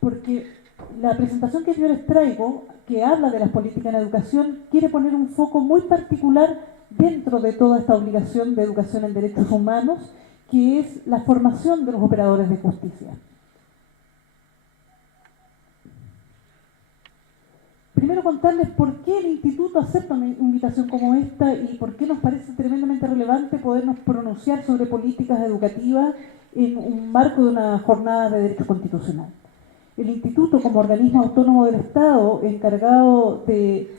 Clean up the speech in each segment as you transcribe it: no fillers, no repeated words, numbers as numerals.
porque la presentación que yo les traigo, que habla de las políticas en educación, quiere poner un foco muy particular dentro de toda esta obligación de educación en derechos humanos, que es la formación de los operadores de justicia. Primero contarles por qué el Instituto acepta una invitación como esta y por qué nos parece tremendamente relevante podernos pronunciar sobre políticas educativas en un marco de una jornada de derecho constitucional. El Instituto, como organismo autónomo del Estado, encargado de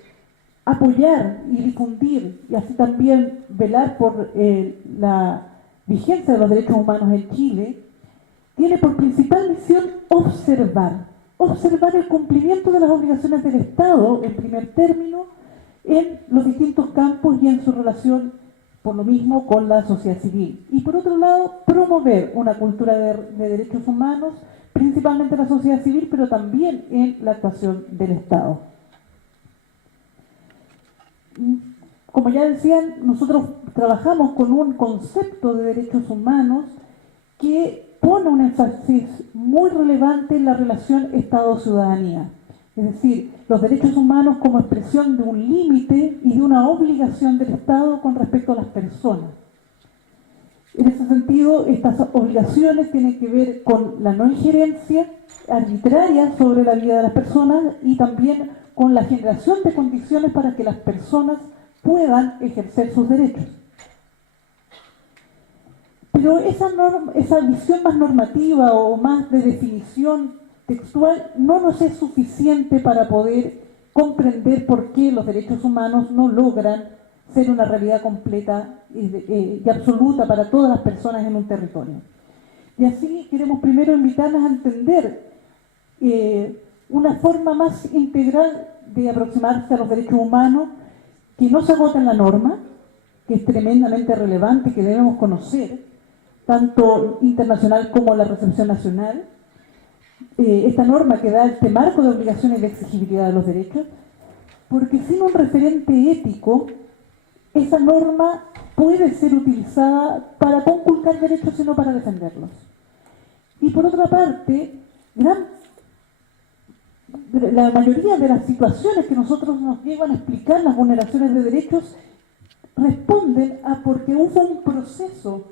apoyar y difundir y así también velar por la vigencia de los derechos humanos en Chile, tiene por principal misión observar el cumplimiento de las obligaciones del Estado, en primer término, en los distintos campos y en su relación, por lo mismo, con la sociedad civil. Y por otro lado, promover una cultura de derechos humanos, principalmente en la sociedad civil, pero también en la actuación del Estado. Como ya decían, nosotros trabajamos con un concepto de derechos humanos que pone un énfasis muy relevante en la relación Estado-ciudadanía. Es decir, los derechos humanos como expresión de un límite y de una obligación del Estado con respecto a las personas. En ese sentido, estas obligaciones tienen que ver con la no injerencia arbitraria sobre la vida de las personas y también con la generación de condiciones para que las personas puedan ejercer sus derechos. Pero esa visión más normativa o más de definición textual no nos es suficiente para poder comprender por qué los derechos humanos no logran ser una realidad completa y absoluta para todas las personas en un territorio. Y así queremos primero invitarlas a entender una forma más integral de aproximarse a los derechos humanos que no se agota en la norma, que es tremendamente relevante, que debemos conocer, tanto internacional como la recepción nacional, esta norma que da este marco de obligaciones y de exigibilidad de los derechos, porque sin un referente ético, esa norma puede ser utilizada para conculcar derechos y no para defenderlos. Y por otra parte, la mayoría de las situaciones que nosotros nos llevan a explicar las vulneraciones de derechos responden a porque hubo un proceso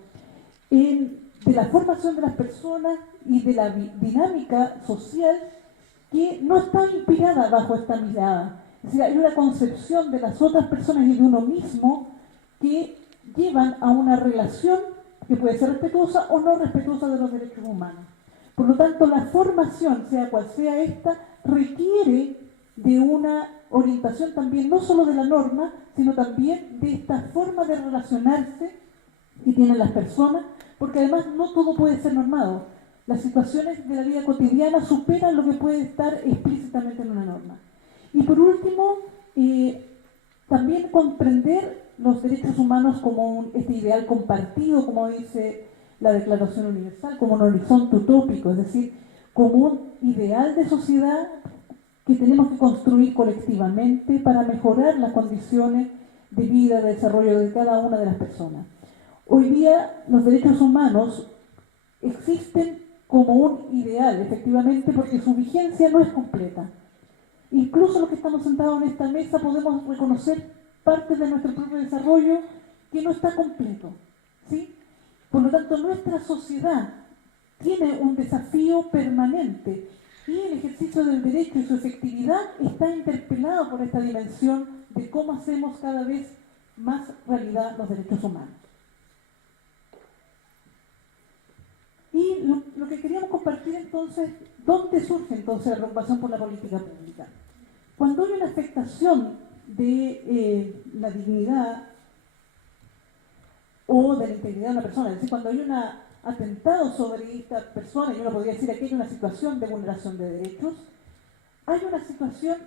de la formación de las personas y de la dinámica social que no está inspirada bajo esta mirada. Es decir, hay una concepción de las otras personas y de uno mismo que llevan a una relación que puede ser respetuosa o no respetuosa de los derechos humanos. Por lo tanto, la formación, sea cual sea esta, requiere de una orientación también no solo de la norma, sino también de esta forma de relacionarse que tienen las personas, porque además no todo puede ser normado. Las situaciones de la vida cotidiana superan lo que puede estar explícitamente en una norma. Y por último, también comprender los derechos humanos como este ideal compartido, como dice la Declaración Universal, como un horizonte utópico, es decir, como un ideal de sociedad que tenemos que construir colectivamente para mejorar las condiciones de vida, de desarrollo de cada una de las personas. Hoy día los derechos humanos existen como un ideal, efectivamente, porque su vigencia no es completa. Incluso los que estamos sentados en esta mesa podemos reconocer partes de nuestro propio desarrollo que no está completo, ¿sí? Por lo tanto, nuestra sociedad tiene un desafío permanente y el ejercicio del derecho y su efectividad está interpelado por esta dimensión de cómo hacemos cada vez más realidad los derechos humanos. Y lo que queríamos compartir entonces, ¿dónde surge entonces la preocupación por la política pública? Cuando hay una afectación de la dignidad o de la integridad de una persona, es decir, cuando hay un atentado sobre esta persona, yo lo podría decir aquí, hay una situación de vulneración de derechos, hay una situación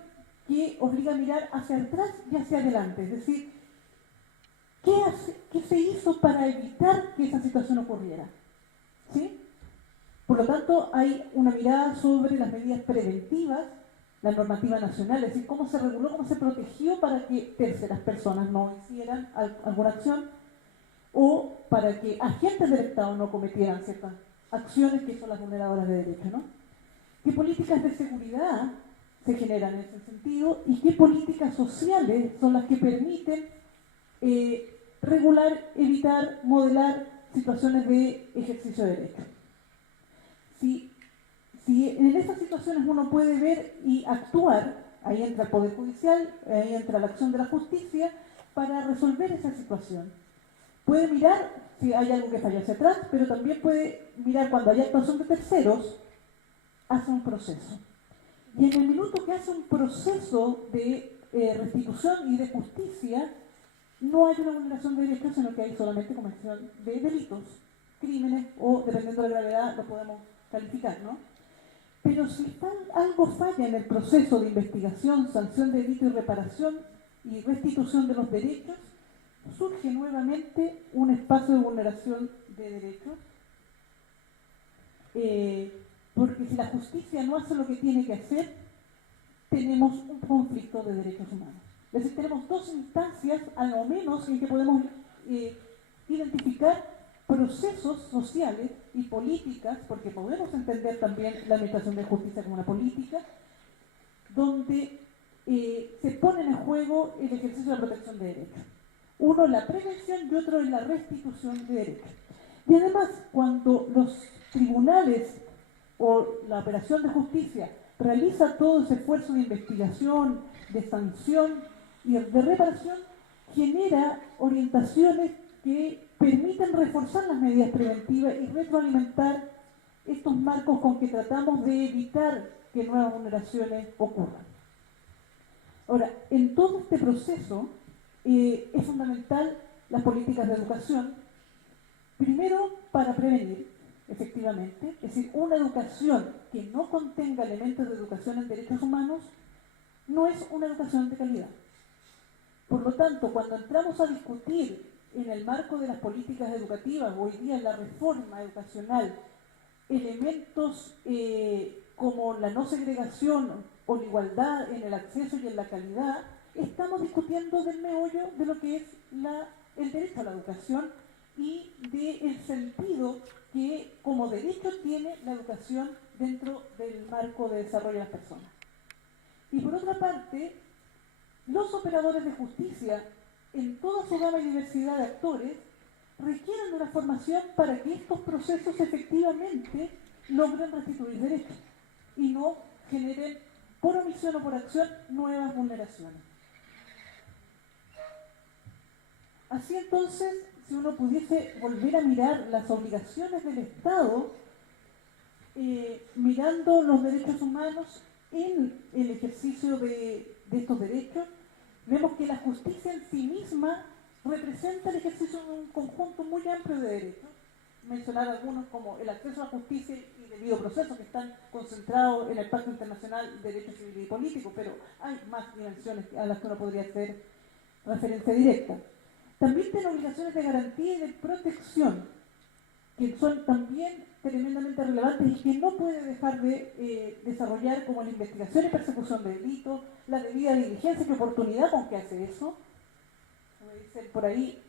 que obliga a mirar hacia atrás y hacia adelante, es decir, ¿qué se hizo para evitar que esa situación ocurriera? ¿Sí? Por lo tanto, hay una mirada sobre las medidas preventivas, la normativa nacional, es decir, cómo se reguló, cómo se protegió para que terceras personas no hicieran alguna acción o para que agentes del Estado no cometieran ciertas acciones que son las vulneradoras de derechos, ¿no? ¿Qué políticas políticas de seguridad se generan en ese sentido y qué políticas sociales son las que permiten regular, evitar, modelar situaciones de ejercicio de derechos. Si en esas situaciones uno puede ver y actuar, ahí entra el Poder Judicial, ahí entra la acción de la justicia para resolver esa situación. Puede mirar si hay algo que falla hacia atrás, pero también puede mirar cuando hay actuación de terceros, hace un proceso. Y en el minuto que hace un proceso de restitución y de justicia, no hay una vulneración de derechos, sino que hay solamente comisión de delitos, crímenes, o dependiendo de la gravedad lo podemos calificar, ¿no? Pero si algo falla en el proceso de investigación, sanción de delito y reparación y restitución de los derechos, surge nuevamente un espacio de vulneración de derechos, porque si la justicia no hace lo que tiene que hacer, tenemos un conflicto de derechos humanos. Es decir, tenemos dos instancias, al menos, en que podemos identificar procesos sociales y políticas, porque podemos entender también la administración de justicia como una política, donde se ponen en juego el ejercicio de la protección de derechos. Uno en la prevención y otro en la restitución de derechos. Y además, cuando los tribunales o la operación de justicia realiza todo ese esfuerzo de investigación, de sanción y de reparación, genera orientaciones que permiten reforzar las medidas preventivas y retroalimentar estos marcos con que tratamos de evitar que nuevas vulneraciones ocurran. Ahora, en todo este proceso es fundamental las políticas de educación, primero para prevenir, efectivamente, es decir, una educación que no contenga elementos de educación en derechos humanos no es una educación de calidad. Por lo tanto, cuando entramos a discutir en el marco de las políticas educativas, hoy día en la reforma educacional, elementos como la no segregación o la igualdad en el acceso y en la calidad, estamos discutiendo del meollo de lo que es el derecho a la educación y del sentido que como derecho tiene la educación dentro del marco de desarrollo de las personas. Y por otra parte, los operadores de justicia, en toda su gama y diversidad de actores, requieren una formación para que estos procesos efectivamente logren restituir derechos y no generen, por omisión o por acción, nuevas vulneraciones. Así entonces, si uno pudiese volver a mirar las obligaciones del Estado, mirando los derechos humanos en el ejercicio de estos derechos, vemos que la justicia en sí misma representa el ejercicio de un conjunto muy amplio de derechos. Mencionar algunos como el acceso a la justicia y debido proceso, que están concentrados en el Pacto Internacional de Derechos Civiles y Políticos, pero hay más dimensiones a las que uno podría hacer referencia directa. También tiene obligaciones de garantía y de protección, que son también tremendamente relevantes y que no puede dejar de desarrollar, como la investigación y persecución de delitos, la debida diligencia y oportunidad con que hace eso. Como dicen por ahí,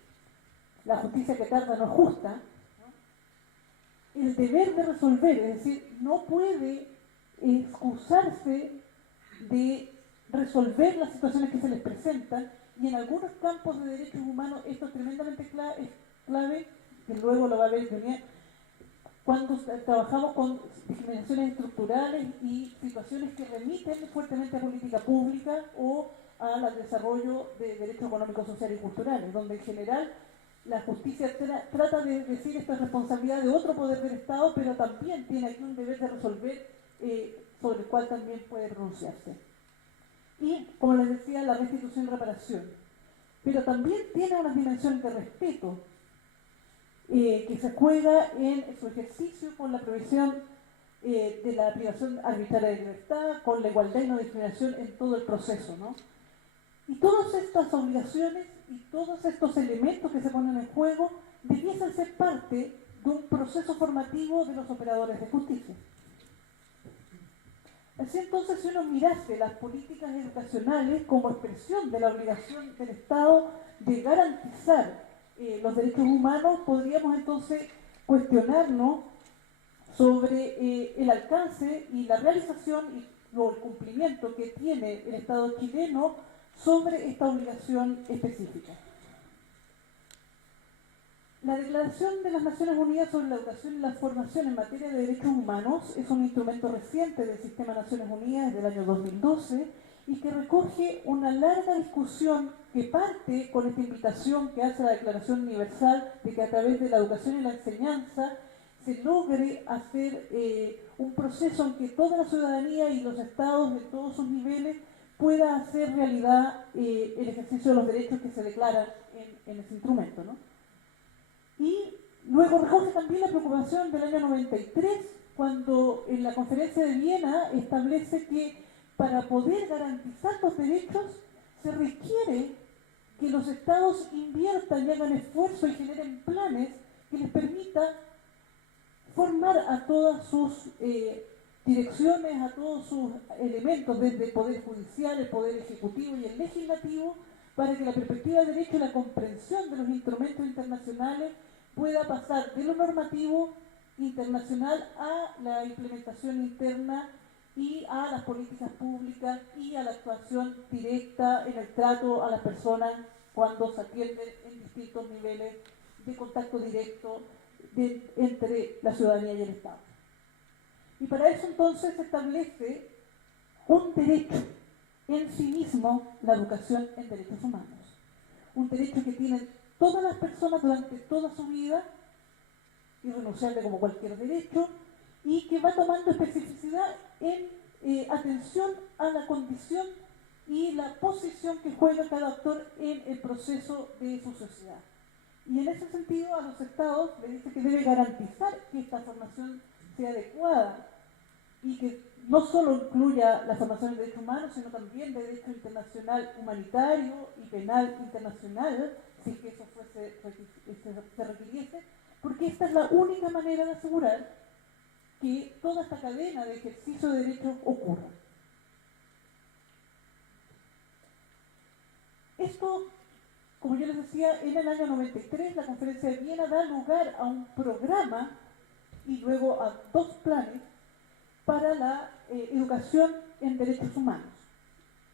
la justicia que tarda no es justa, ¿no? El deber de resolver, es decir, no puede excusarse de resolver las situaciones que se les presentan, y en algunos campos de derechos humanos esto es tremendamente clave, que luego lo va a ver Julián, cuando trabajamos con discriminaciones estructurales y situaciones que remiten fuertemente a política pública o al desarrollo de derechos económicos, sociales y culturales, donde en general la justicia trata de decir esto es responsabilidad de otro poder del Estado, pero también tiene aquí un deber de resolver sobre el cual también puede pronunciarse. Y, como les decía, la restitución y reparación. Pero también tiene unas dimensiones de respeto que se juega en su ejercicio con la previsión de la privación arbitraria de libertad, con la igualdad y no discriminación en todo el proceso, ¿no? Y todas estas obligaciones y todos estos elementos que se ponen en juego debiesen ser parte de un proceso formativo de los operadores de justicia. Así entonces, si uno mirase las políticas educacionales como expresión de la obligación del Estado de garantizar los derechos humanos, podríamos entonces cuestionarnos sobre el alcance y la realización y el cumplimiento que tiene el Estado chileno sobre esta obligación específica. La Declaración de las Naciones Unidas sobre la Educación y la Formación en materia de derechos humanos es un instrumento reciente del Sistema de Naciones Unidas del año 2012 y que recoge una larga discusión que parte con esta invitación que hace la Declaración Universal de que a través de la educación y la enseñanza se logre hacer un proceso en que toda la ciudadanía y los estados de todos sus niveles pueda hacer realidad el ejercicio de los derechos que se declaran en ese instrumento, ¿no? Y luego recoge también la preocupación del año 93, cuando en la Conferencia de Viena establece que para poder garantizar los derechos se requiere que los estados inviertan y hagan esfuerzo y generen planes que les permita formar a todas sus direcciones, a todos sus elementos, desde el Poder Judicial, el Poder Ejecutivo y el Legislativo, para que la perspectiva de derecho y la comprensión de los instrumentos internacionales pueda pasar de lo normativo internacional a la implementación interna y a las políticas públicas y a la actuación directa en el trato a las personas cuando se atienden en distintos niveles de contacto directo entre la ciudadanía y el Estado. Y para eso entonces se establece un derecho en sí mismo, la educación en derechos humanos. Un derecho que tienen todas las personas durante toda su vida, irrenunciable como cualquier derecho, y que va tomando especificidad en atención a la condición y la posición que juega cada actor en el proceso de su sociedad. Y en ese sentido a los estados le dice que debe garantizar que esta formación sea adecuada y que no solo incluya la formación de derechos humanos, sino también de derecho internacional humanitario y penal internacional, si es que eso se requiriese, porque esta es la única manera de asegurar que toda esta cadena de ejercicio de derechos ocurra. Esto, como yo les decía, en el año 93 la Conferencia de Viena da lugar a un programa y luego a 2 planes para la educación en derechos humanos.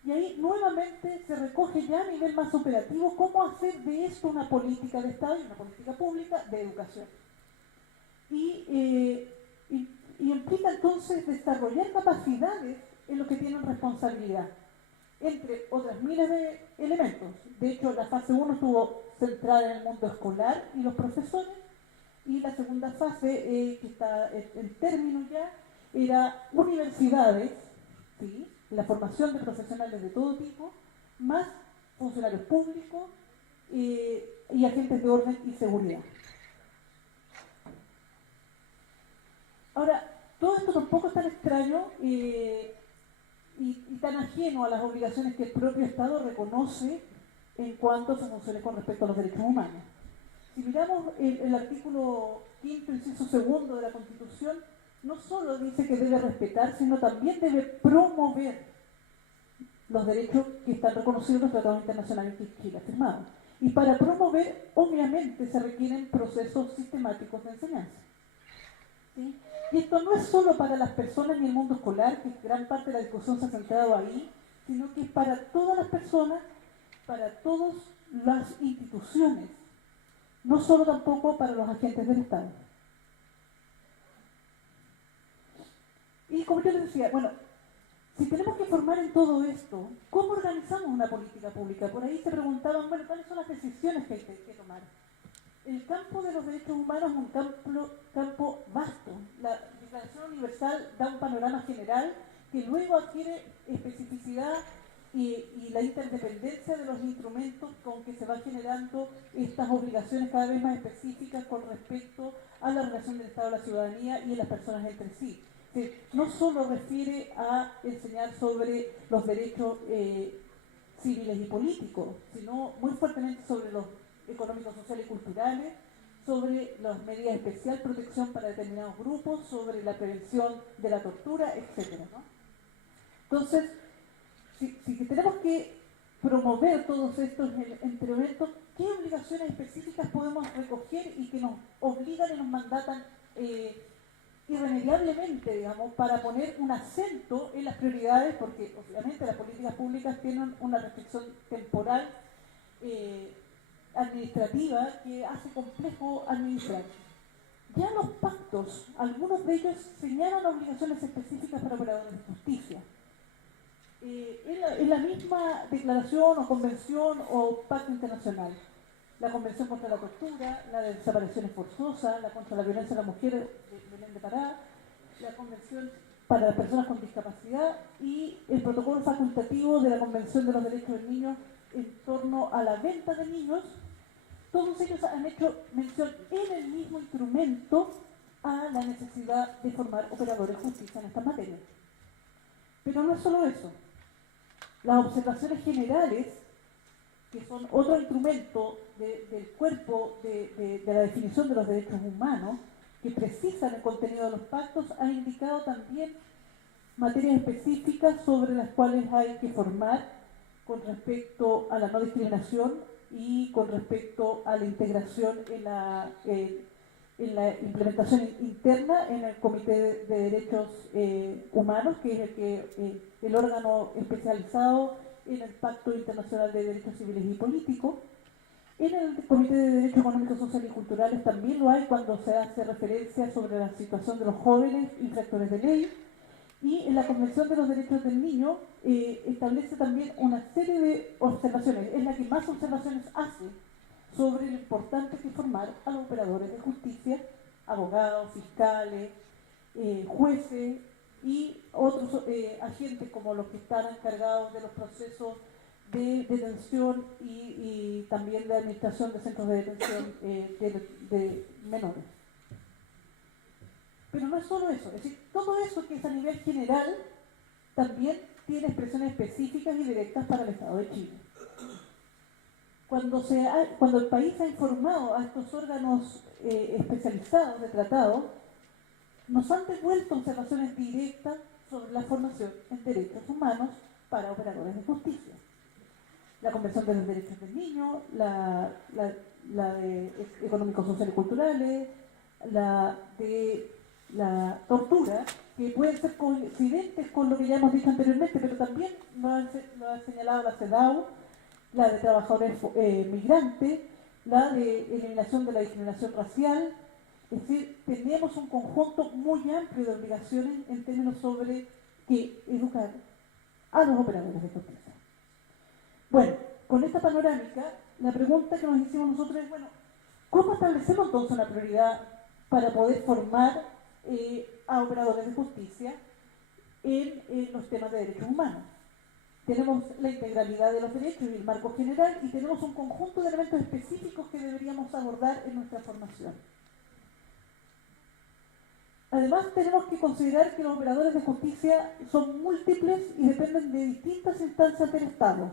Y ahí nuevamente se recoge ya a nivel más operativo cómo hacer de esto una política de Estado y una política pública de educación. Y implica entonces desarrollar capacidades en lo que tienen responsabilidad, entre otras miles de elementos. De hecho, la fase 1 estuvo centrada en el mundo escolar y los profesores, y la segunda fase, que está en término ya, era universidades, ¿sí?, la formación de profesionales de todo tipo, más funcionarios públicos y agentes de orden y seguridad. Ahora, todo esto tampoco es tan extraño y tan ajeno a las obligaciones que el propio Estado reconoce en cuanto a sus funciones con respecto a los derechos humanos. Si miramos el artículo 5º, inciso 2 de la Constitución, no solo dice que debe respetar, sino también debe promover los derechos que están reconocidos en los tratados internacionales que Chile ha firmado. Y para promover, obviamente, se requieren procesos sistemáticos de enseñanza. ¿Sí? Y esto no es solo para las personas ni el mundo escolar, que gran parte de la discusión se ha centrado ahí, sino que es para todas las personas, para todas las instituciones, no solo tampoco para los agentes del Estado. Y como yo les decía, bueno, si tenemos que formar en todo esto, ¿cómo organizamos una política pública? Por ahí se preguntaban, bueno, ¿cuáles son las decisiones que hay que tomar? El campo de los derechos humanos es un campo vasto. La Declaración Universal da un panorama general que luego adquiere especificidad y la interdependencia de los instrumentos con que se van generando estas obligaciones cada vez más específicas con respecto a la relación del Estado a la ciudadanía y de las personas entre sí. No solo refiere a enseñar sobre los derechos civiles y políticos, sino muy fuertemente sobre los económicos, sociales y culturales, sobre las medidas de especial protección para determinados grupos, sobre la prevención de la tortura, etc., ¿no? Entonces, si tenemos que promover todos estos instrumentos, ¿qué obligaciones específicas podemos recoger y que nos obligan y nos mandatan irremediablemente, digamos, para poner un acento en las prioridades, porque obviamente las políticas públicas tienen una restricción temporal administrativa que hace complejo administrar. Ya los pactos, algunos de ellos señalan obligaciones específicas para operadores de justicia. En la misma declaración o convención o pacto internacional. La Convención contra la Tortura, la de Desapariciones Forzosas, la contra la Violencia a la Mujer de Belén de Pará, la Convención para las Personas con Discapacidad y el protocolo facultativo de la Convención de los Derechos del Niño en torno a la venta de niños. Todos ellos han hecho mención en el mismo instrumento a la necesidad de formar operadores de justicia en estas materias. Pero no es solo eso. Las observaciones generales, que son otro instrumento del cuerpo de la definición de los derechos humanos, que precisan el contenido de los pactos, han indicado también materias específicas sobre las cuales hay que formar con respecto a la no discriminación y con respecto a la integración en la implementación interna en el Comité de Derechos Humanos, que es el órgano especializado en el Pacto Internacional de Derechos Civiles y Políticos. En el Comité de Derechos Económicos, Sociales y Culturales también lo hay cuando se hace referencia sobre la situación de los jóvenes infractores de ley. Y en la Convención de los Derechos del Niño establece también una serie de observaciones, es la que más observaciones hace sobre lo importante que es formar a los operadores de justicia, abogados, fiscales, jueces y otros agentes como los que están encargados de los procesos de detención y también de administración de centros de detención de menores. Pero no es solo eso, es decir, todo eso que es a nivel general también tiene expresiones específicas y directas para el Estado de Chile. Cuando el país ha informado a estos órganos especializados de tratado, nos han devuelto observaciones directas sobre la formación en derechos humanos para operadores de justicia. La Convención de los Derechos del Niño, la de Económicos, Sociales y Culturales, la de la tortura, que pueden ser coincidentes con lo que ya hemos dicho anteriormente, pero también lo ha señalado la CEDAW, la de trabajadores migrantes, la de eliminación de la discriminación racial. Es decir, tenemos un conjunto muy amplio de obligaciones en términos sobre que educar a los operadores de justicia. Bueno, con esta panorámica, la pregunta que nos hicimos nosotros es, bueno, ¿cómo establecemos entonces una prioridad para poder formar a operadores de justicia en los temas de derechos humanos? Tenemos la integralidad de los derechos y el marco general y tenemos un conjunto de elementos específicos que deberíamos abordar en nuestra formación. Además, tenemos que considerar que los operadores de justicia son múltiples y dependen de distintas instancias del Estado.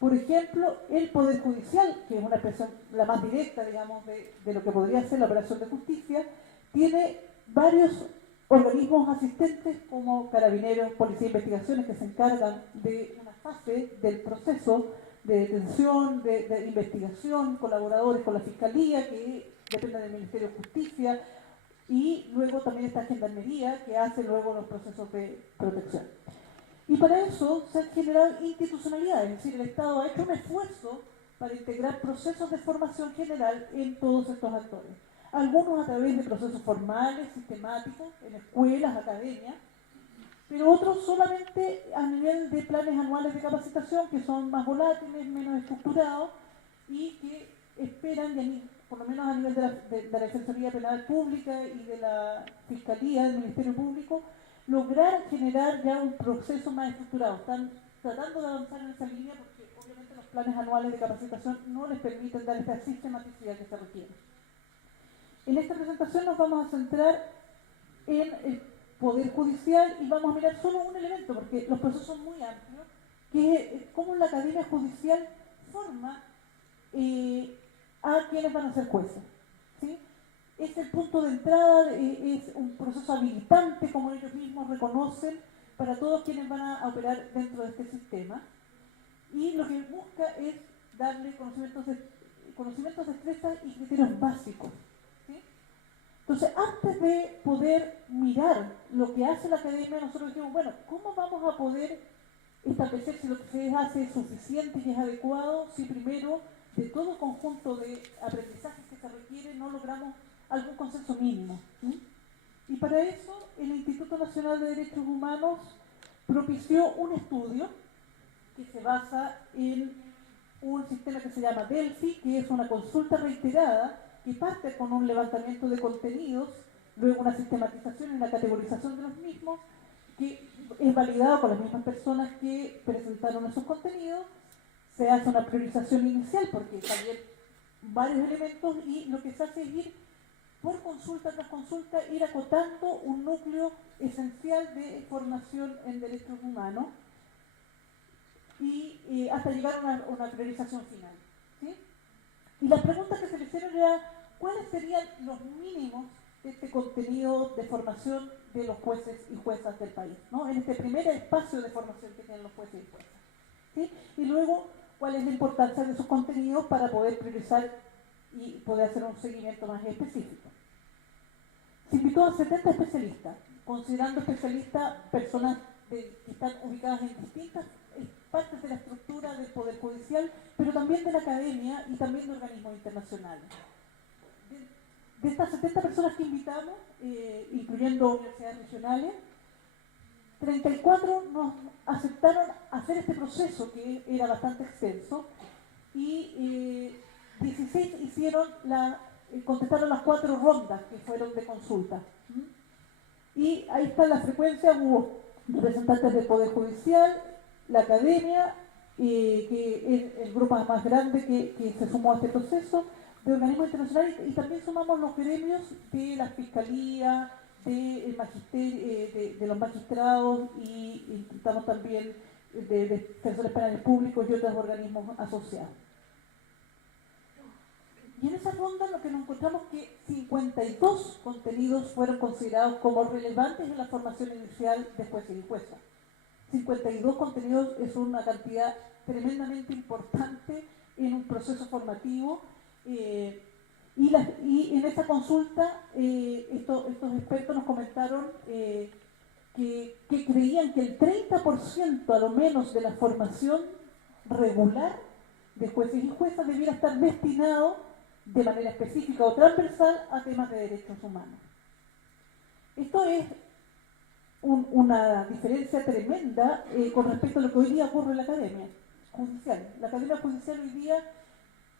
Por ejemplo, el Poder Judicial, que es una expresión la más directa, digamos, de lo que podría ser la operación de justicia, tiene varios organismos asistentes como carabineros, policía e investigaciones que se encargan de una fase del proceso de detención, de investigación, colaboradores con la Fiscalía, que depende del Ministerio de Justicia, y luego también está Gendarmería, que hace luego los procesos de protección. Y para eso se han generado institucionalidades, es decir, el Estado ha hecho un esfuerzo para integrar procesos de formación general en todos estos actores. Algunos a través de procesos formales, sistemáticos, en escuelas, academias, pero otros solamente a nivel de planes anuales de capacitación que son más volátiles, menos estructurados y que esperan, por lo menos a nivel de la Defensoría Penal Pública y de la Fiscalía, del Ministerio Público, lograr generar ya un proceso más estructurado. Están tratando de avanzar en esa línea porque obviamente los planes anuales de capacitación no les permiten dar esta sistematicidad que se requiere. En esta presentación nos vamos a centrar en el Poder Judicial y vamos a mirar solo un elemento, porque los procesos son muy amplios, que es cómo la Academia Judicial forma a quienes van a ser jueces. ¿Sí? Es el punto de entrada, es un proceso habilitante, como ellos mismos reconocen, para todos quienes van a operar dentro de este sistema. Y lo que busca es darle conocimientos, destrezas y criterios básicos. ¿Sí? Entonces, antes de poder mirar lo que hace la academia, nosotros dijimos, bueno, ¿cómo vamos a poder establecer si lo que se hace es suficiente y es adecuado si primero de todo conjunto de aprendizajes que se requiere no logramos algún consenso mínimo? ¿Sí? Y para eso el Instituto Nacional de Derechos Humanos propició un estudio que se basa en un sistema que se llama Delphi, que es una consulta reiterada que parte con un levantamiento de contenidos, luego una sistematización y una categorización de los mismos, que es validado por las mismas personas que presentaron esos contenidos. Se hace una priorización inicial porque también varios elementos, y lo que se hace es ir por consulta tras consulta, ir acotando un núcleo esencial de formación en derechos humanos y hasta llegar a una priorización final, ¿sí? Y las preguntas que se le hicieron era cuáles serían los mínimos de este contenido de formación de los jueces y juezas del país, ¿no? En este primer espacio de formación que tienen los jueces y juezas, ¿sí? Y luego cuál es la importancia de esos contenidos para poder priorizar y poder hacer un seguimiento más específico. Se invitó a 70 especialistas, considerando especialistas personas que están ubicadas en distintas partes de la estructura del Poder Judicial, pero también de la academia y también de organismos internacionales. De estas 70 personas que invitamos, incluyendo universidades regionales, 34 nos aceptaron hacer este proceso, que era bastante extenso, y 16 contestaron las 4 rondas que fueron de consulta. Y ahí está la frecuencia: hubo representantes del Poder Judicial, la academia, que es el grupo más grande que se sumó a este proceso, de organismos internacionales, y también sumamos los gremios de la Fiscalía, de los magistrados, y intentamos también de defensores penales públicos y otros organismos asociados. Y en esa ronda lo que nos encontramos es que 52 contenidos fueron considerados como relevantes en la formación inicial de jueces y juezas. 52 contenidos es una cantidad tremendamente importante en un proceso formativo, y en esta consulta estos expertos nos comentaron que creían que el 30% a lo menos de la formación regular de jueces y juezas debiera estar destinado de manera específica o transversal a temas de derechos humanos. Esto es una diferencia tremenda con respecto a lo que hoy día ocurre en la academia judicial. La academia judicial hoy día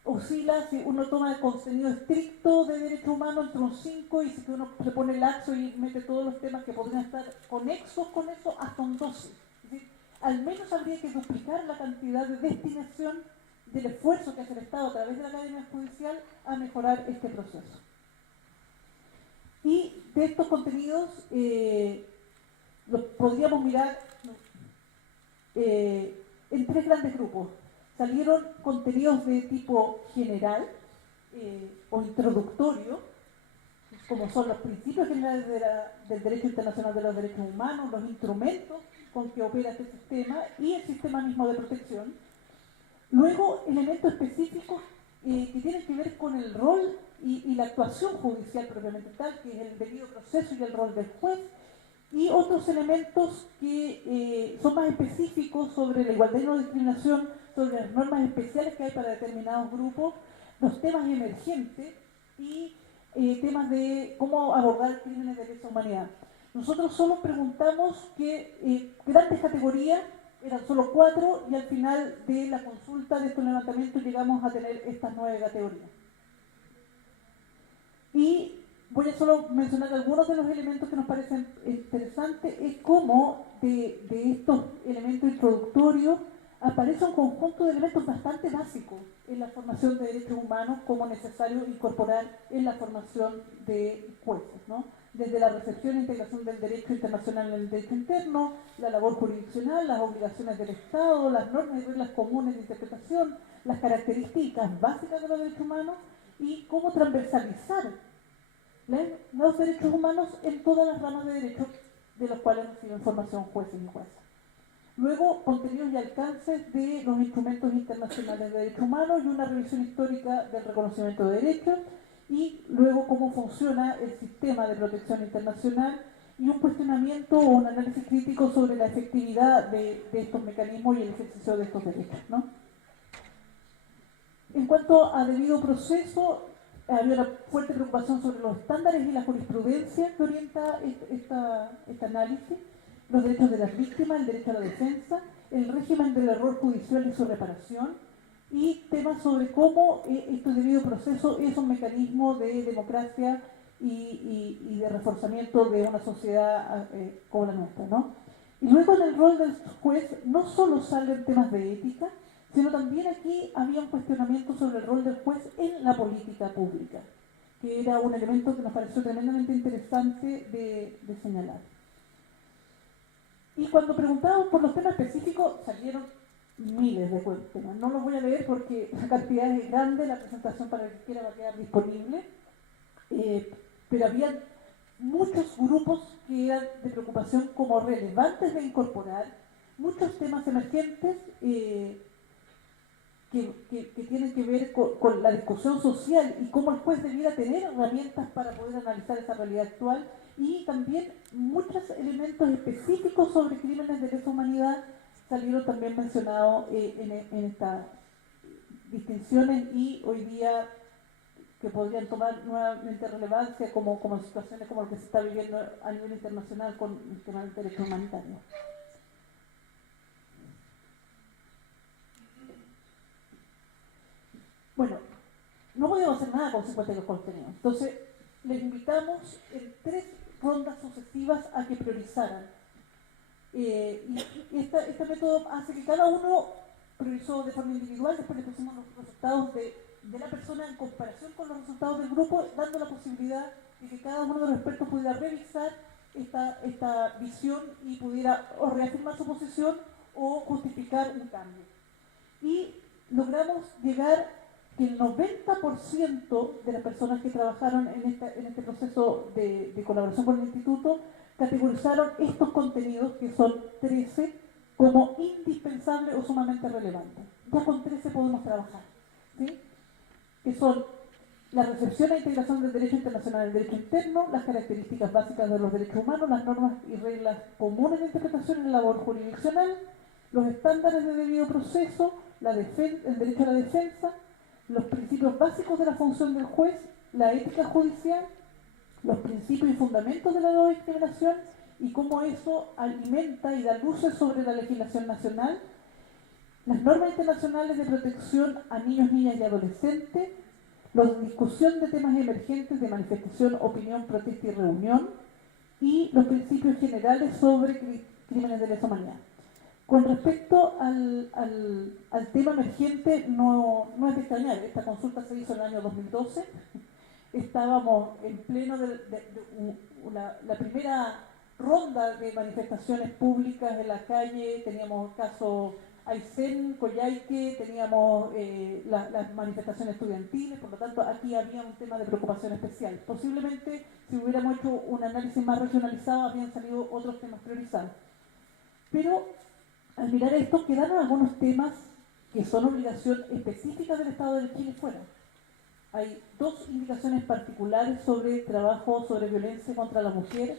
oscila, si uno toma el contenido estricto de derechos humanos, entre un 5, y si uno se pone laxo y mete todos los temas que podrían estar conexos con eso, hasta un 12. Es decir, al menos habría que duplicar la cantidad de destinación del esfuerzo que hace el Estado a través de la academia judicial a mejorar este proceso. Y de estos contenidos los podríamos mirar en 3 grandes grupos. Salieron contenidos de tipo general o introductorio, como son los principios generales del derecho internacional de los derechos humanos, los instrumentos con que opera este sistema y el sistema mismo de protección. Luego, elementos específicos que tienen que ver con el rol y la actuación judicial propiamente tal, que es el debido proceso y el rol del juez, y otros elementos que son más específicos sobre la igualdad y no discriminación, sobre las normas especiales que hay para determinados grupos, los temas emergentes y temas de cómo abordar crímenes de lesa humanidad. Nosotros solo preguntamos qué grandes categorías, eran solo 4, y al final de la consulta de estos levantamientos llegamos a tener estas 9 categorías. Y voy a solo mencionar algunos de los elementos que nos parecen interesantes. Es cómo de estos elementos introductorios aparece un conjunto de elementos bastante básicos en la formación de derechos humanos como necesario incorporar en la formación de jueces, ¿no? Desde la recepción e integración del derecho internacional en el derecho interno, la labor jurisdiccional, las obligaciones del Estado, las normas y reglas comunes de interpretación, las características básicas de los derechos humanos y cómo transversalizar los derechos humanos en todas las ramas de derechos de los cuales reciben formación jueces y juezas. Luego, contenidos y alcances de los instrumentos internacionales de derechos humanos y una revisión histórica del reconocimiento de derechos, y luego cómo funciona el sistema de protección internacional y un cuestionamiento o un análisis crítico sobre la efectividad de estos mecanismos y el ejercicio de estos derechos, ¿no? En cuanto a debido proceso, había una fuerte preocupación sobre los estándares y la jurisprudencia que orienta este análisis, los derechos de las víctimas, el derecho a la defensa, el régimen del error judicial y su reparación, y temas sobre cómo este debido proceso es un mecanismo de democracia y de reforzamiento de una sociedad como la nuestra, ¿no? Y luego en el rol del juez no solo salen temas de ética, sino también aquí había un cuestionamiento sobre el rol del juez en la política pública, que era un elemento que nos pareció tremendamente interesante de señalar. Y cuando preguntábamos por los temas específicos, salieron miles de temas. No los voy a leer porque la cantidad es grande, la presentación para el que quiera va a quedar disponible, pero había muchos grupos que eran de preocupación como relevantes de incorporar, muchos temas emergentes que tienen que ver con la discusión social y cómo el juez debiera tener herramientas para poder analizar esa realidad actual, y también muchos elementos específicos sobre crímenes de lesa humanidad salieron también mencionados en estas distinciones, y hoy día que podrían tomar nuevamente relevancia como situaciones como lo que se está viviendo a nivel internacional con el tema del derecho humanitario. Bueno, no podíamos hacer nada con 52 contenidos. Entonces, les invitamos en 3 rondas sucesivas a que priorizaran. Y este método hace que cada uno priorizó de forma individual, después le pusimos los resultados de la persona en comparación con los resultados del grupo, dando la posibilidad de que cada uno de los expertos pudiera revisar esta visión y pudiera o reafirmar su posición o justificar un cambio. Y logramos llegar que el 90% de las personas que trabajaron en este proceso de colaboración con el Instituto categorizaron estos contenidos, que son 13, como indispensables o sumamente relevantes. Ya con 13 podemos trabajar, ¿sí? Que son la recepción e integración del derecho internacional en el derecho interno, las características básicas de los derechos humanos, las normas y reglas comunes de interpretación en la labor jurisdiccional, los estándares de debido proceso, el derecho a la defensa, los principios básicos de la función del juez, la ética judicial, los principios y fundamentos de la no discriminación y cómo eso alimenta y da luces sobre la legislación nacional, las normas internacionales de protección a niños, niñas y adolescentes, la discusión de temas emergentes de manifestación, opinión, protesta y reunión, y los principios generales sobre crímenes de lesa humanidad. Con respecto al tema emergente, no es de extrañar. Esta consulta se hizo en el año 2012. Estábamos en pleno de la primera ronda de manifestaciones públicas en la calle. Teníamos el caso Aysén, Coyhaique, teníamos las manifestaciones estudiantiles. Por lo tanto, aquí había un tema de preocupación especial. Posiblemente, si hubiéramos hecho un análisis más regionalizado, habrían salido otros temas priorizados. Pero al mirar esto, quedaron algunos temas que son obligación específica del Estado de Chile fuera. Hay 2 indicaciones particulares sobre trabajo, sobre violencia contra la mujer,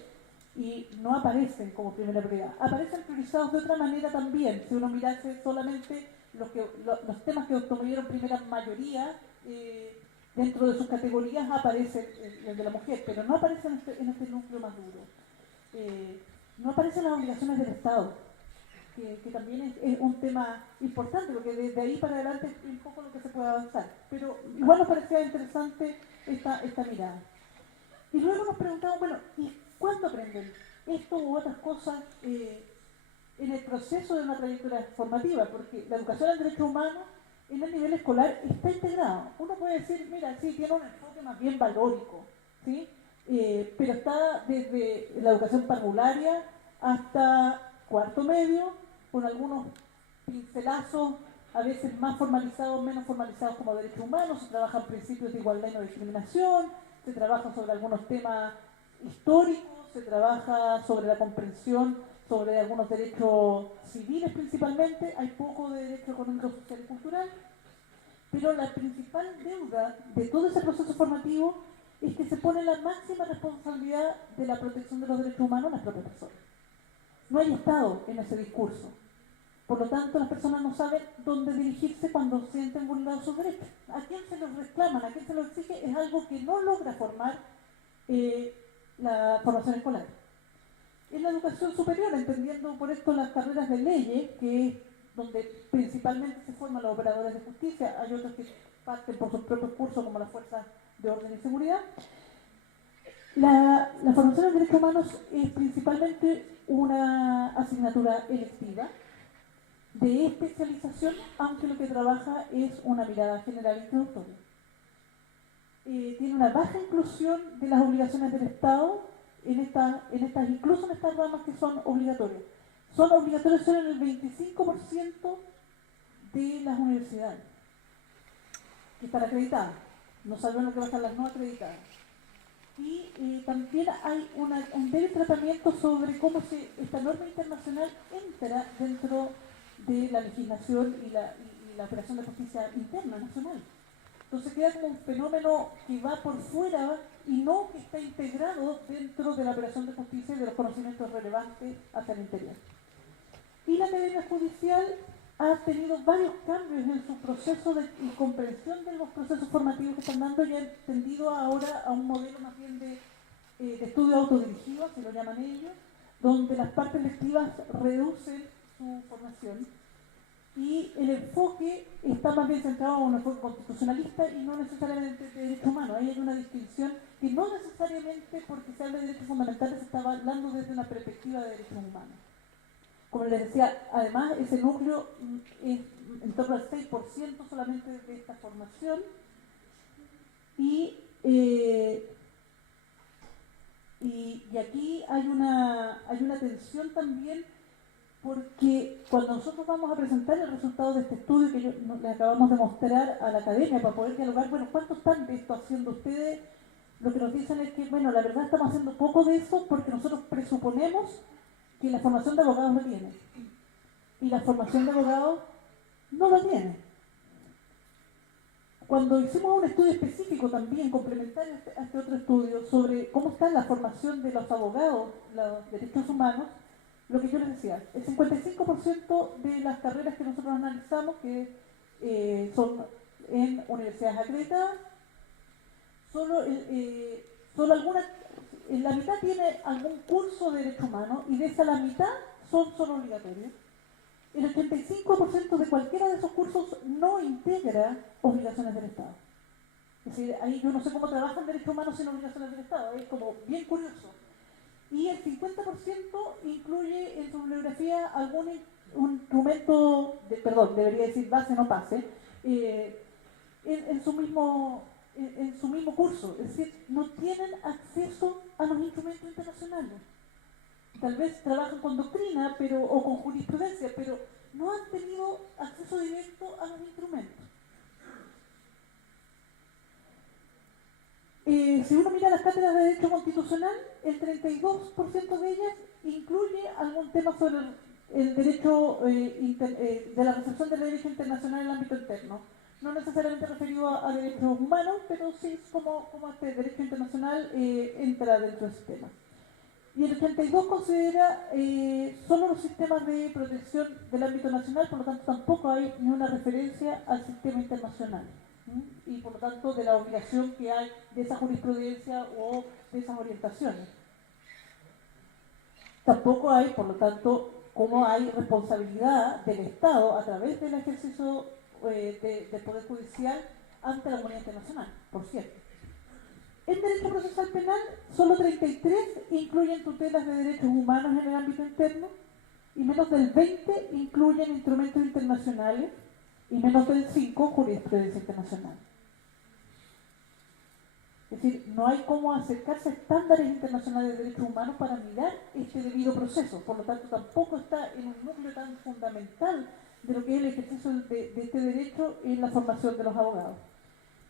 y no aparecen como primera prioridad. Aparecen priorizados de otra manera también. Si uno mirase solamente los temas que obtuvieron primera mayoría, dentro de sus categorías aparece el de la mujer, pero no aparece en este núcleo más duro. No aparecen las obligaciones del Estado, que también es un tema importante, porque desde ahí para adelante es un poco lo que se puede avanzar. Pero igual nos parecía interesante esta mirada. Y luego nos preguntamos, bueno, ¿y cuándo aprenden esto u otras cosas en el proceso de una trayectoria formativa? Porque la educación al derecho humano en el nivel escolar está integrada. Uno puede decir, mira, sí, tiene un enfoque más bien valórico, ¿sí? Pero está desde la educación parvularia hasta cuarto medio, con algunos pincelazos, a veces más formalizados, menos formalizados como derechos humanos. Se trabajan principios de igualdad y no discriminación, se trabaja sobre algunos temas históricos, se trabaja sobre la comprensión, sobre algunos derechos civiles principalmente, hay poco de derecho económico, social y cultural. Pero la principal deuda de todo ese proceso formativo es que se pone la máxima responsabilidad de la protección de los derechos humanos en las propias personas. No hay Estado en ese discurso. Por lo tanto, las personas no saben dónde dirigirse cuando sienten vulnerados sus derechos. ¿A quién se los reclaman? ¿A quién se los exige? Es algo que no logra formar la formación escolar. En la educación superior, entendiendo por esto las carreras de leyes, que es donde principalmente se forman los operadores de justicia, hay otros que parten por sus propios cursos como las fuerzas de orden y seguridad. La formación en derechos humanos es principalmente una asignatura electiva de especialización, aunque lo que trabaja es una mirada general introductoria. Tiene una baja inclusión de las obligaciones del Estado incluso en estas ramas que son obligatorias. Son obligatorias solo en el 25% de las universidades que están acreditadas. No sabemos lo que pasan las no acreditadas. Y también hay un breve tratamiento sobre cómo esta norma internacional entra dentro de la legislación y la operación de justicia interna nacional. Entonces queda como un fenómeno que va por fuera y no que está integrado dentro de la operación de justicia y de los conocimientos relevantes hacia el interior. Y la Academia Judicial ha tenido varios cambios en su proceso de comprensión de los procesos formativos que están dando y ha tendido ahora a un modelo más bien de estudio autodirigido, así lo llaman ellos, donde las partes lectivas reducen su formación y el enfoque está más bien centrado en un enfoque constitucionalista y no necesariamente de derechos humanos. Ahí hay una distinción que no necesariamente porque se habla de derechos fundamentales se está hablando desde una perspectiva de derechos humanos. Como les decía, además ese núcleo es en torno al 6% solamente de esta formación y aquí hay una tensión también porque cuando nosotros vamos a presentar el resultado de este estudio que les acabamos de mostrar a la academia para poder dialogar, bueno, ¿cuánto están de esto haciendo ustedes? Lo que nos dicen es que, bueno, la verdad estamos haciendo poco de eso porque nosotros presuponemos que la formación de abogados lo tiene. Y la formación de abogados no lo tiene. Cuando hicimos un estudio específico también, complementario a este otro estudio, sobre cómo está la formación de los abogados, los derechos humanos, lo que yo les decía, el 55% de las carreras que nosotros analizamos, que son en universidades acreditadas, solo algunas, la mitad tiene algún curso de derecho humano y de esa la mitad son solo obligatorios. El 85% de cualquiera de esos cursos no integra obligaciones del Estado. Es decir, ahí yo no sé cómo trabajan derechos humanos sin obligaciones del Estado, es como bien curioso. Y el 50% incluye en su bibliografía algún instrumento, debería decir base, no pase, en su mismo curso. Es decir, no tienen acceso a los instrumentos internacionales. Tal vez trabajan con doctrina o con jurisprudencia, pero no han tenido acceso directo a los instrumentos. Si uno mira las cátedras de Derecho Constitucional, el 32% de ellas incluye algún tema sobre el derecho de la recepción del derecho internacional en el ámbito interno. No necesariamente referido a derechos humanos, pero sí como este derecho internacional entra dentro del sistema. Y el 82 considera solo los sistemas de protección del ámbito nacional, por lo tanto tampoco hay ni una referencia al sistema internacional. Y por lo tanto de la obligación que hay de esa jurisprudencia o de esas orientaciones. Tampoco hay, por lo tanto, cómo hay responsabilidad del Estado a través del ejercicio del Poder Judicial ante la comunidad internacional, por cierto. En Derecho Procesal Penal, solo 33 incluyen tutelas de derechos humanos en el ámbito interno y menos del 20 incluyen instrumentos internacionales y menos del 5 jurisprudencia internacional. Es decir, no hay cómo acercarse a estándares internacionales de derechos humanos para mirar este debido proceso. Por lo tanto, tampoco está en un núcleo tan fundamental de lo que es el ejercicio de este derecho en la formación de los abogados.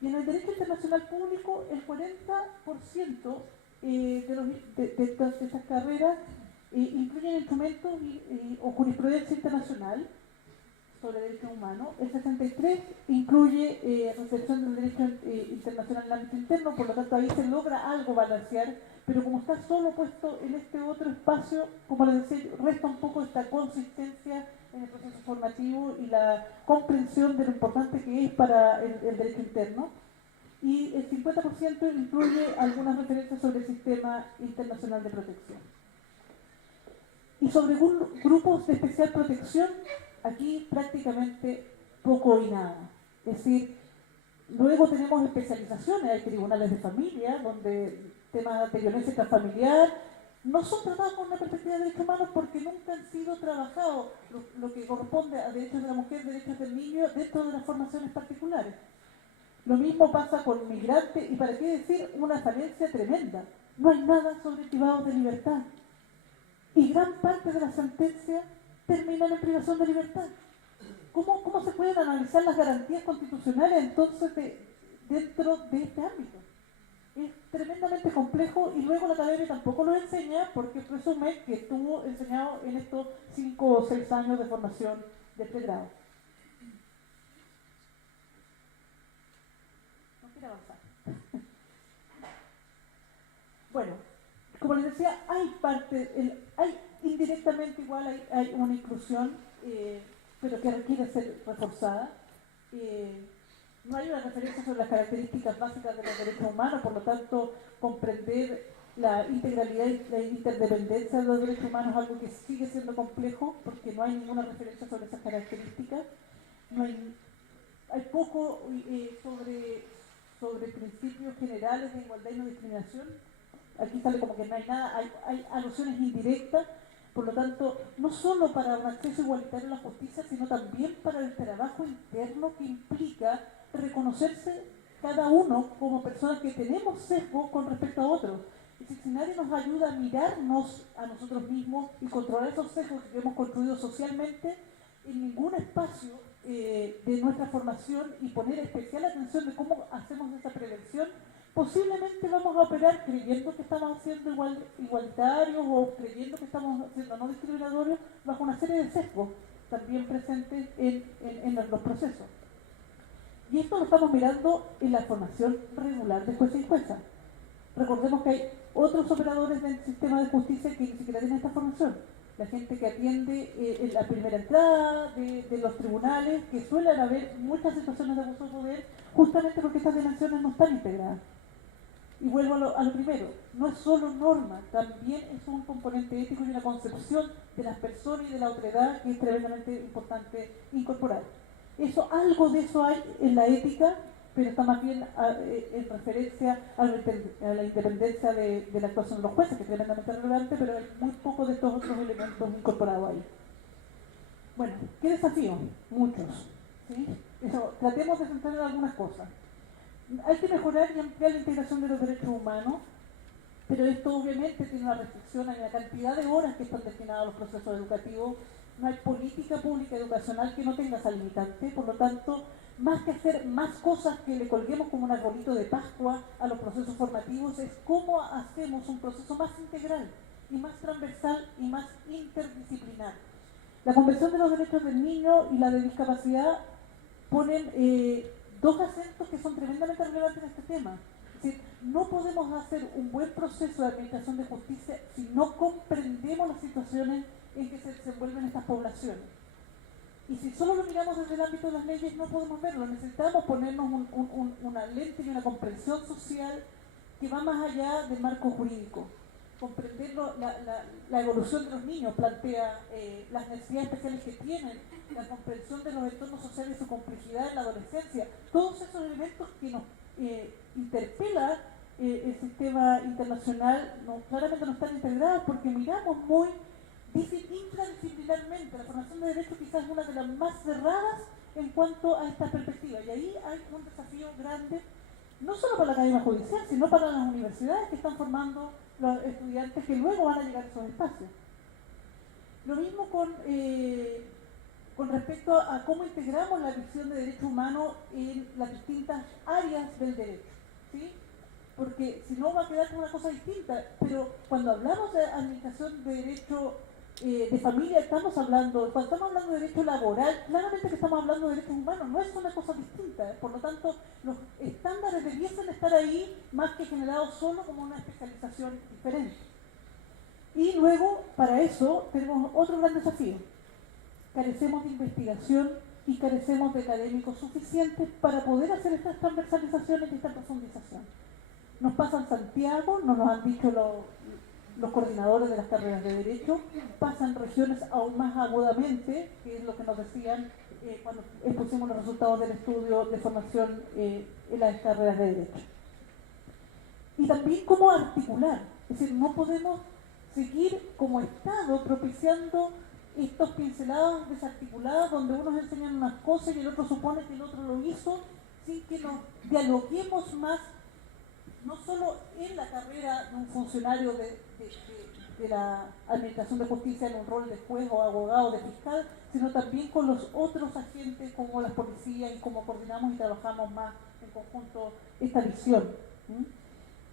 Y en el derecho internacional público, el 40% de estas carreras incluyen instrumentos o jurisprudencia internacional. sobre derechos humanos. El 63 incluye reflexión del derecho internacional en el ámbito interno, por lo tanto ahí se logra algo balancear, pero como está solo puesto en este otro espacio, como les decía, resta un poco esta consistencia en el proceso formativo y la comprensión de lo importante que es para el derecho interno. Y el 50% incluye algunas referencias sobre el sistema internacional de protección. Y sobre grupos de especial protección, aquí prácticamente poco y nada. Es decir, luego tenemos especializaciones, hay tribunales de familia, donde temas de violencia intrafamiliar no son tratados con una perspectiva de derechos humanos porque nunca han sido trabajados lo que corresponde a derechos de la mujer, derechos del niño, dentro de las formaciones particulares. Lo mismo pasa con migrantes y para qué decir una falencia tremenda. No hay nada sobre privados de libertad. Y gran parte de las sentencias terminan en privación de libertad. ¿Cómo se pueden analizar las garantías constitucionales entonces dentro de este ámbito? Es tremendamente complejo y luego la academia tampoco lo enseña porque presume que estuvo enseñado en estos 5 o 6 años de formación de pregrado. No quiero avanzar. Bueno, como les decía, hay indirectamente igual hay una inclusión, pero que requiere ser reforzada. No hay una referencia sobre las características básicas de los derechos humanos, por lo tanto, comprender la integralidad y la interdependencia de los derechos humanos es algo que sigue siendo complejo, porque no hay ninguna referencia sobre esas características. Hay poco sobre principios generales de igualdad y no discriminación. Aquí sale como que no hay nada, hay alusiones indirectas, por lo tanto, no solo para un acceso igualitario a la justicia, sino también para el trabajo interno que implica reconocerse cada uno como personas que tenemos sesgo con respecto a otros. Es decir, si nadie nos ayuda a mirarnos a nosotros mismos y controlar esos sesgos que hemos construido socialmente, en ningún espacio de nuestra formación y poner especial atención de cómo hacemos esa prevención, posiblemente vamos a operar creyendo que estamos haciendo igualitarios o creyendo que estamos haciendo no discriminatorios bajo una serie de sesgos también presentes en los procesos. Y esto lo estamos mirando en la formación regular de jueces y juezas. Recordemos que hay otros operadores del sistema de justicia que ni siquiera tienen esta formación. La gente que atiende en la primera entrada de los tribunales, que suelen haber muchas situaciones de abuso de poder, justamente porque estas dimensiones no están integradas. Y vuelvo a lo primero, no es solo norma, también es un componente ético y una concepción de las personas y de la otredad que es tremendamente importante incorporar. Algo de eso hay en la ética, pero está más bien en referencia a la independencia de la actuación de los jueces, que es tremendamente relevante, pero hay muy poco de estos otros elementos incorporados ahí. Bueno, ¿qué desafíos? Muchos. ¿Sí? Tratemos de centrar en algunas cosas. Hay que mejorar y ampliar la integración de los derechos humanos, pero esto obviamente tiene una restricción a la cantidad de horas que están destinadas a los procesos educativos. No hay política pública educacional que no tenga esa limitante, por lo tanto, más que hacer más cosas que le colguemos como un arbolito de Pascua a los procesos formativos, es cómo hacemos un proceso más integral y más transversal y más interdisciplinar. La Convención de los Derechos del Niño y la de Discapacidad ponen dos acentos que son tremendamente relevantes en este tema. Es decir, no podemos hacer un buen proceso de administración de justicia si no comprendemos las situaciones en que se desenvuelven estas poblaciones. Y si solo lo miramos desde el ámbito de las leyes, no podemos verlo. Necesitamos ponernos una lente y una comprensión social que va más allá del marco jurídico. Comprender la evolución de los niños, plantea las necesidades especiales que tienen, la comprensión de los entornos sociales y su complejidad en la adolescencia, todos esos elementos que nos interpela el sistema internacional claramente no están integrados porque miramos muy intradisciplinarmente. La formación de derecho quizás es una de las más cerradas en cuanto a esta perspectiva, y ahí hay un desafío grande, no solo para la academia judicial, sino para las universidades que están formando los estudiantes que luego van a llegar a esos espacios. Lo mismo con respecto a cómo integramos la visión de derecho humano en las distintas áreas del derecho, ¿sí? Porque si no va a quedar una cosa distinta, pero cuando hablamos de administración de derecho de familia estamos hablando, cuando estamos hablando de derecho laboral, claramente que estamos hablando de derechos humanos, no es una cosa distinta. Por lo tanto, los estándares debiesen estar ahí más que generados solo como una especialización diferente. Y luego, para eso, tenemos otro gran desafío. Carecemos de investigación y carecemos de académicos suficientes para poder hacer estas transversalizaciones y esta profundización. Nos pasa en Santiago, nos lo han dicho los coordinadores de las carreras de Derecho, pasan regiones aún más agudamente, que es lo que nos decían cuando expusimos los resultados del estudio de formación en las carreras de Derecho. Y también cómo articular, es decir, no podemos seguir como Estado propiciando estos pincelados desarticulados donde unos enseñan unas cosas y el otro supone que el otro lo hizo, sin que nos dialoguemos más, no solo en la carrera de un funcionario de la Administración de Justicia en un rol de juez o abogado, de fiscal, sino también con los otros agentes como las policías y cómo coordinamos y trabajamos más en conjunto esta visión.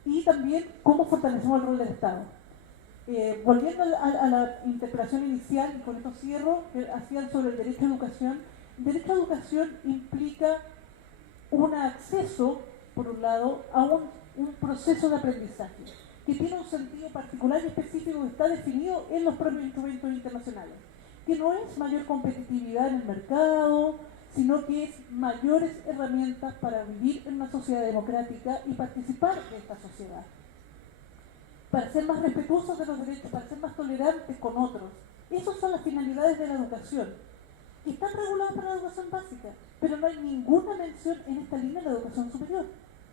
Y también cómo fortalecemos el rol del Estado. Volviendo a la interpelación inicial, y con esto cierro, que hacían sobre el derecho a educación. El derecho a educación implica un acceso, por un lado, a un proceso de aprendizaje que tiene un sentido particular y específico que está definido en los propios instrumentos internacionales, que no es mayor competitividad en el mercado, sino que es mayores herramientas para vivir en una sociedad democrática y participar de esta sociedad, para ser más respetuosos de los derechos, para ser más tolerantes con otros. Esas son las finalidades de la educación, que están reguladas para la educación básica, pero no hay ninguna mención en esta línea de la educación superior.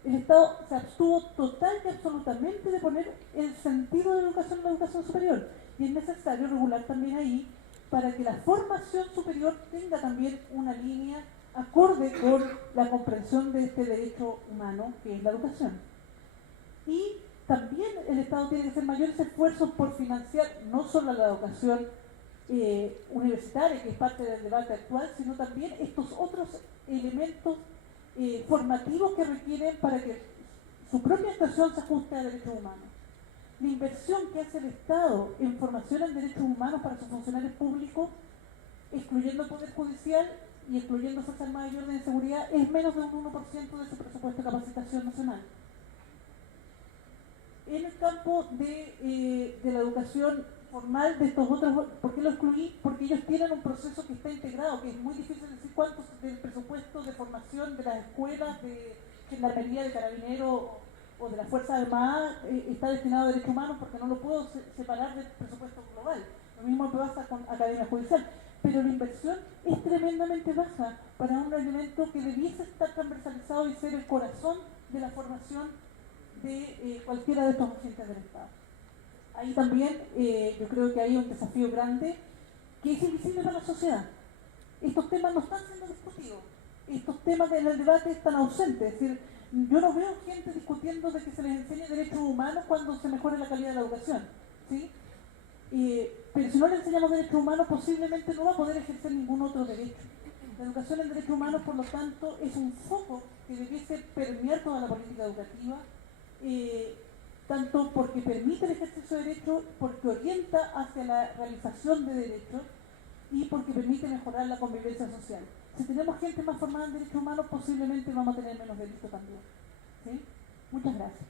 El Estado se abstuvo total y absolutamente de poner el sentido de la educación en la educación superior, y es necesario regular también ahí para que la formación superior tenga también una línea acorde con la comprensión de este derecho humano que es la educación. Y también el Estado tiene que hacer mayores esfuerzos por financiar no solo la educación universitaria, que es parte del debate actual, sino también estos otros elementos formativos que requieren para que su propia actuación se ajuste a derechos humanos. La inversión que hace el Estado en formación en derechos humanos para sus funcionarios públicos, excluyendo el Poder Judicial y excluyendo Fuerzas Armadas y Orden de Seguridad, es menos de un 1% de su presupuesto de capacitación nacional. En el campo de la educación formal de estos otros, ¿por qué lo excluí? Porque ellos tienen un proceso que está integrado, que es muy difícil decir cuántos del presupuesto de formación de las escuelas de gendarmería, de carabineros o de las Fuerzas Armadas está destinado a derechos humanos, porque no lo puedo separar del presupuesto global. Lo mismo pasa con Academia Judicial. Pero la inversión es tremendamente baja para un elemento que debiese estar transversalizado y ser el corazón de la formación de cualquiera de estos agentes del Estado. Ahí también yo creo que hay un desafío grande que es invisible para la sociedad. Estos temas no están siendo discutidos, estos temas en el debate están ausentes. Es decir, yo no veo gente discutiendo de que se les enseñe derechos humanos cuando se mejore la calidad de la educación, ¿sí? Pero si no le enseñamos derechos humanos, posiblemente no va a poder ejercer ningún otro derecho. La educación en derechos humanos, por lo tanto, es un foco que debiese permear toda la política educativa, tanto porque permite el ejercicio de derechos, porque orienta hacia la realización de derechos y porque permite mejorar la convivencia social. Si tenemos gente más formada en derechos humanos, posiblemente vamos a tener menos delitos también. ¿Sí? Muchas gracias.